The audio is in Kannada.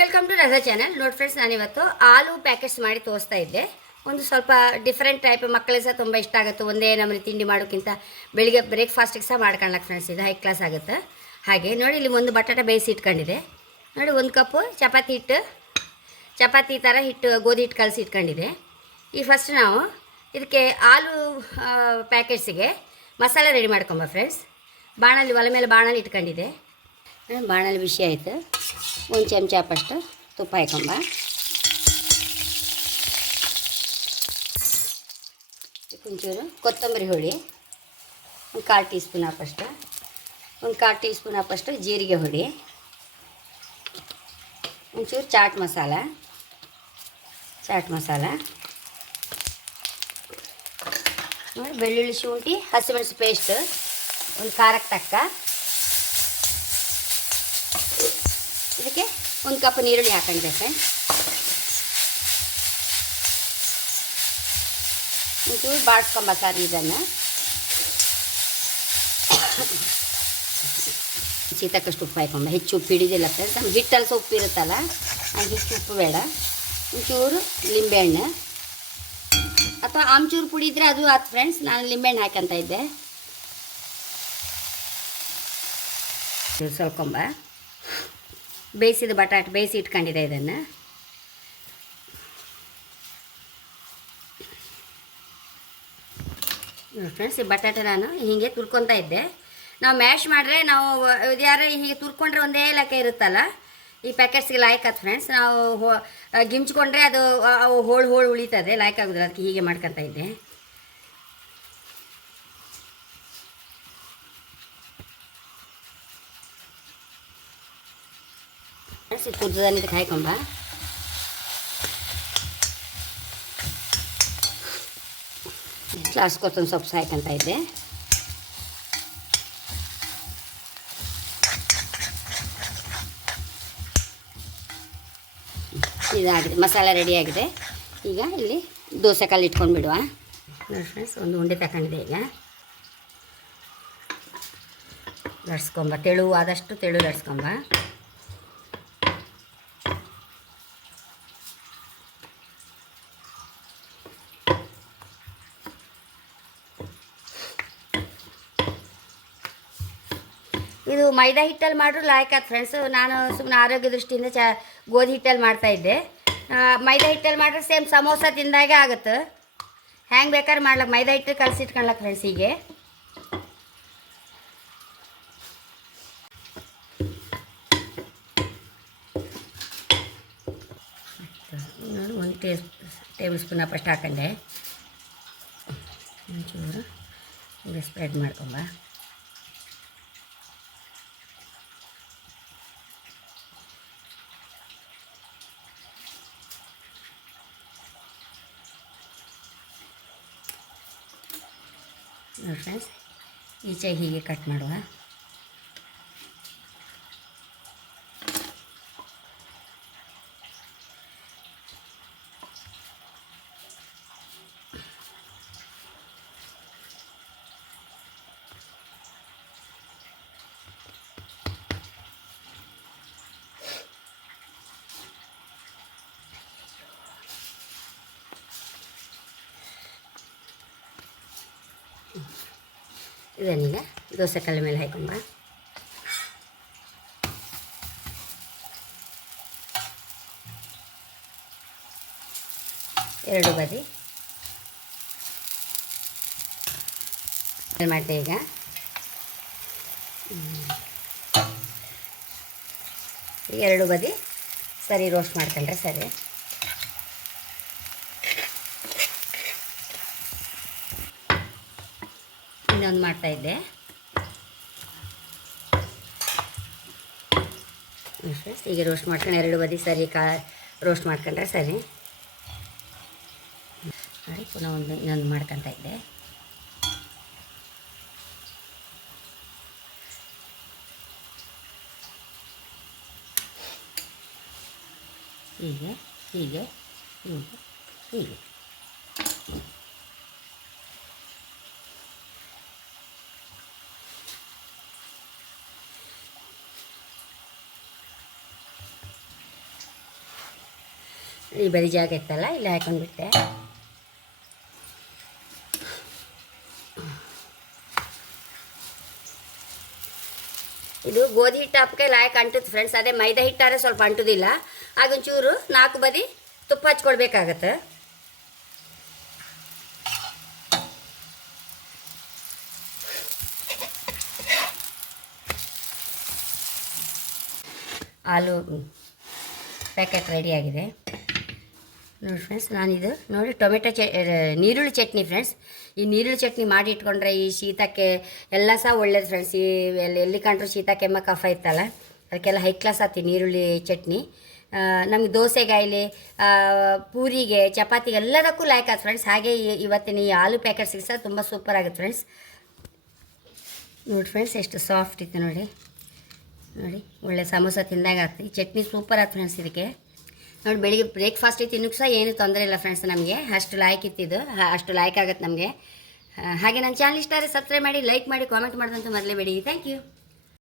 ವೆಲ್ಕಮ್ ಟು ರಜಾ ಚಾನಲ್. ನೋಡಿ ಫ್ರೆಂಡ್ಸ್, ನಾನಿವತ್ತು ಆಲೂ ಪ್ಯಾಕೆಟ್ಸ್ ಮಾಡಿ ತೋರಿಸ್ತಾ ಇದ್ದೆ. ಒಂದು ಸ್ವಲ್ಪ ಡಿಫ್ರೆಂಟ್ ಟೈಪ್, ಮಕ್ಕಳಿಗೆ ಸಹ ತುಂಬ ಇಷ್ಟ ಆಗುತ್ತೆ. ಒಂದೇ ನಮ್ಮನೆ ತಿಂಡಿ ಮಾಡೋಕ್ಕಿಂತ ಬೆಳಿಗ್ಗೆ ಬ್ರೇಕ್ಫಾಸ್ಟಿಗೆ ಸಹ ಮಾಡ್ಕೊಳ್ಳೋಕೆ ಫ್ರೆಂಡ್ಸ್, ಇದು ಹೈ ಕ್ಲಾಸ್ ಆಗುತ್ತೆ. ಹಾಗೆ ನೋಡಿ, ಇಲ್ಲಿ ಒಂದು ಬಟಾಟೆ ಬೇಯಿಸಿ ಇಟ್ಕೊಂಡಿದೆ. ನೋಡಿ, ಒಂದು ಕಪ್ಪು ಚಪಾತಿ ಥರ ಹಿಟ್ಟು, ಗೋಧಿ ಹಿಟ್ಟು ಕಲಸಿ ಇಟ್ಕೊಂಡಿದೆ. ಈ ಫಸ್ಟ್ ನಾವು ಇದಕ್ಕೆ ಆಲೂ ಪ್ಯಾಕೆಟ್ಸಿಗೆ ಮಸಾಲೆ ರೆಡಿ ಮಾಡ್ಕೊಂಬ ಫ್ರೆಂಡ್ಸ್. ಒಲೆ ಮೇಲೆ ಬಾಣಲಿ ಇಟ್ಕೊಂಡಿದೆ. ಬಾಣಲಿ ಬಿಸಿ ಆಯಿತು. ಒಂದು ಚಮಚ ಅಷ್ಟು ತುಪ್ಪ ಹಾಕೊಂಬ. ಒಂಚೂರು ಕೊತ್ತಂಬರಿ ಹುಳಿ, ಒಂದು 1/4 ಟೀ ಸ್ಪೂನ್ ಹಾಕಷ್ಟು, ಒಂದು 1/4 ಟೀ ಸ್ಪೂನ್ ಹಾಕಷ್ಟು ಜೀರಿಗೆ ಹುಡಿ, ಒಂಚೂರು ಚಾಟ್ ಮಸಾಲ, ಬೆಳ್ಳುಳ್ಳಿ, ಶುಂಠಿ, ಹಸಿಮೆಣಸು ಪೇಸ್ಟ್, ಒಂದು ಖಾರಕ್ಕೆ ತಕ್ಕ. ಇದಕ್ಕೆ 1 ಕಪ್ ನೀರುಳ್ಳಿ ಹಾಕೊಂಡಿದ್ದೆ ಫ್ರೆಂಡ್ಸ್. ಒಂಚೂರು ಬಾಡಿಸ್ಕೊಂಬ ಸಾರಿ ಇದನ್ನು. ತಕ್ಕಷ್ಟು ಉಪ್ಪು ಹಾಕೊಂಬ. ಹೆಚ್ಚು ಉಪ್ಪು ಹಿಡಿದಿಲ್ಲ ಫ್ರೆಂಡ್ಸ್, ನಮ್ಗೆ ಹಿಟ್ಟಲ್ಲಿ ಸಹ ಉಪ್ಪು ಇರುತ್ತಲ್ಲ, ನಂಗೆ ಹೆಚ್ಚು ಉಪ್ಪು ಬೇಡ. ಒಂಚೂರು ಲಿಂಬೆಹಣ್ಣು ಅಥವಾ ಆಮ್ಚೂರು ಪುಡಿ ಇದ್ದರೆ ಅದು ಆಯ್ತು ಫ್ರೆಂಡ್ಸ್. ನಾನು ಲಿಂಬೆಹಣ್ಣು ಹಾಕಂತ ಇದ್ದೆ. ಸ್ವಲ್ಕೊಂಬ ಬೇಯಿಸಿದ ಬಟಾಟೆ ಬೇಯಿಸಿ ಇಟ್ಕೊಂಡಿದೆ. ಇದನ್ನು ಫ್ರೆಂಡ್ಸ್, ಈ ಬಟಾಟೆ ನಾನು ಹೀಗೆ ತುರ್ಕೊತಾ ಇದ್ದೆ. ನಾವು ಮ್ಯಾಶ್ ಮಾಡಿದ್ರೆ, ನಾವು ಯಾರು ಹೀಗೆ ತುರ್ಕೊಂಡ್ರೆ ಒಂದೇ ಲೆಕ್ಕ ಇರುತ್ತಲ್ಲ, ಈ ಪ್ಯಾಕೆಟ್ಸ್ಗೆ ಲಾಯ್ಕಾತ್ ಫ್ರೆಂಡ್ಸ್. ನಾವು ಗಿಮ್ಚ್ಕೊಂಡ್ರೆ ಅದು ಹೋಳು ಉಳಿತದೆ, ಲಾಯ್ಕ್ ಆಗೋದಿಲ್ಲ. ಅದಕ್ಕೆ ಹೀಗೆ ಮಾಡ್ಕೊತಾ ಇದ್ದೆ. ತುರ್ದನ್ನು ಇದಕ್ಕೆ ಹಾಕೊಂಬ. ಲಾಸ್ಟ್ ಕೊತ್ತಂಬರಿ ಸೊಪ್ಪು ಹಾಕಂತ ಇದ್ದೆ. ಇದಾಗಿದೆ, ಮಸಾಲೆ ರೆಡಿಯಾಗಿದೆ. ಈಗ ಇಲ್ಲಿ ದೋಸೆ ಕಲ್ಲು ಇಟ್ಕೊಂಡು ಬಿಡುವ. ನೋಡಿ ಫ್ರೆಂಡ್ಸ್, ಒಂದು ಉಂಡೆ ತಗೊಂಡಿದೆ. ಈಗ ಲಡ್ಸ್ಕೊಂಬ, ಆದಷ್ಟು ತೆಳು ಲಡ್ಸ್ಕೊಂಬ. ಇದು ಮೈದಾ ಹಿಟ್ಟಲ್ಲಿ ಮಾಡ್ರು ಲಾಯ್ಕಾತ್ ಫ್ರೆಂಡ್ಸ್. ನಾನು ಸುಮ್ಮನೆ ಆರೋಗ್ಯ ದೃಷ್ಟಿಯಿಂದ ಗೋಧಿ ಹಿಟ್ಟಲ್ಲಿ ಮಾಡ್ತಾಯಿದ್ದೆ. ಮೈದಾ ಹಿಟ್ಟಲ್ಲಿ ಮಾಡಿದ್ರೆ ಸೇಮ್ ಸಮೋಸ ತಿಂದಾಗೆ ಆಗುತ್ತೆ. ಹ್ಯಾಂಗೆ ಬೇಕಾದ್ರೆ ಮಾಡ್ಲಕ್ಕೆ, ಮೈದಾ ಹಿಟ್ಟು ಕಲಸಿಟ್ಕೊಳಕ್ಕೆ ಫ್ರೆಂಡ್ಸ್. ಹೀಗೆ ನೋಡಿ, 1 ಟೇಬಲ್ ಸ್ಪೂನ್ ಫಸ್ಟ್ ಹಾಕೊಂಡೆ. ಒಂಚೂರು ಹೀಗೆ ಸ್ಪ್ರೆಡ್ ಮಾಡ್ಕೊಂಬ. ನೋಡಿ ಫ್ರೆಂಡ್ಸ್, ಈಚೆ ಹೀಗೆ ಕಟ್ ಮಾಡುವ. ಇದನ್ನೀಗ ದೋಸೆ ಕಲ್ಲ ಮೇಲೆ ಹಾಕೊಂಬ. ಎರಡು ಬದಿ ಮಾಡಿದೆ. ಈಗ ಎರಡು ಬದಿ ಸರಿ ರೋಸ್ಟ್ ಮಾಡ್ಕೊಂಡ್ರೆ ಸರಿ. ಇನ್ನೊಂದು ಮಾಡ್ತಾಯಿದ್ದೆ. ಈಗ ರೋಸ್ಟ್ ಮಾಡ್ಕೊಂಡು ಎರಡು ಬದಿ ಸರಿ ರೋಸ್ಟ್ ಮಾಡ್ಕೊಂಡ್ರೆ ಸರಿ. ನೋಡಿ, ಪುನಃ ಇನ್ನೊಂದು ಮಾಡ್ಕೊತಾ ಇದ್ದೆ. ಹೀಗೆ ಹೀಗೆ ಹೀಗೆ ಹೀಗೆ ಈ ಬರೀ ಜಾಗ ಇತ್ತಲ್ಲ ಇಲ್ಲಿ ಹಾಕೊಂಡ್ಬಿಟ್ಟೆ. ಇದು ಗೋಧಿ ಹಿಟ್ಟು ಹಪ್ಪಕ್ಕೆ ಲಾಯಕ್ ಅಂಟುತ್ತೆ ಫ್ರೆಂಡ್ಸ್. ಅದೇ ಮೈದಾ ಹಿಟ್ಟಾರೆ ಸ್ವಲ್ಪ ಅಂಟುದಿಲ್ಲ. ಆಗೊಂಚೂರು 4 ಬದಿ ತುಪ್ಪ ಹಚ್ಕೊಳ್ಬೇಕಾಗತ್ತೆ. ಆಲೂ ಪ್ಯಾಕೆಟ್ ರೆಡಿಯಾಗಿದೆ ನೋಡಿ ಫ್ರೆಂಡ್ಸ್. ನಾನಿದು ನೋಡಿ ಟೊಮೆಟೊ ನೀರುಳ್ಳಿ ಚಟ್ನಿ ಫ್ರೆಂಡ್ಸ್. ಈ ನೀರುಳ್ಳಿ ಚಟ್ನಿ ಮಾಡಿ ಇಟ್ಕೊಂಡ್ರೆ ಈ ಶೀತಕ್ಕೆ ಎಲ್ಲ ಸಹ ಒಳ್ಳೇದು ಫ್ರೆಂಡ್ಸ್. ಈ ಎಲ್ಲಿ ಕಂಡ್ರು ಶೀತ ಕೆಮ್ಮ ಕಫ ಇತ್ತಲ್ಲ ಅದಕ್ಕೆಲ್ಲ ಹೈ ಕ್ಲಾಸ್ ಆಗ್ತಿ ನೀರುಳ್ಳಿ ಚಟ್ನಿ. ನಮಗೆ ದೋಸೆಗಾಯಿಲೆ, ಪೂರಿಗೆ, ಚಪಾತಿಗೆ ಎಲ್ಲದಕ್ಕೂ ಲಾಯ್ಕ್ ಆಗುತ್ತೆ ಫ್ರೆಂಡ್ಸ್. ಹಾಗೆ ಇವತ್ತಿನ ಈ ಆಲೂ ಪ್ಯಾಕೆಟ್ಸಿಗೆ ಸಹ ತುಂಬ ಸೂಪರ್ ಆಗುತ್ತೆ ಫ್ರೆಂಡ್ಸ್. ನೋಡಿ ಫ್ರೆಂಡ್ಸ್ ಎಷ್ಟು ಸಾಫ್ಟ್ ಇತ್ತು ನೋಡಿ. ನೋಡಿ ಒಳ್ಳೆ ಸಮೋಸ ತಿಂದಾಗ ಆಗ್ತದೆ. ಈ ಚಟ್ನಿ ಸೂಪರ್ ಆಯ್ತು ಫ್ರೆಂಡ್ಸ್. ಇದಕ್ಕೆ ನೋಡಿ ಬೆಳಿಗ್ಗೆ ಬ್ರೇಕ್ಫಾಸ್ಟ್ ತಿನ್ನೋಕ್ಕೆ ಸಹ ಏನು ತೊಂದರೆ ಇಲ್ಲ ಫ್ರೆಂಡ್ಸ್. ನಮಗೆ ಅಷ್ಟು ಲಾಯ್ಕ್ ಇತ್ತಿದ್ದು, ಅಷ್ಟು ಲಾಯ್ಕ್ ಆಗುತ್ತೆ ನಮಗೆ. ಹಾಗೆ ನನ್ನ ಚಾನಲ್ ಇಷ್ಟ ಆದರೆ ಸಬ್ಸ್ಕ್ರೈಬ್ ಮಾಡಿ, ಲೈಕ್ ಮಾಡಿ, ಕಾಮೆಂಟ್ ಮಾಡೋದಂತ ಮರಲೇಬೇಡಿ. Thank you.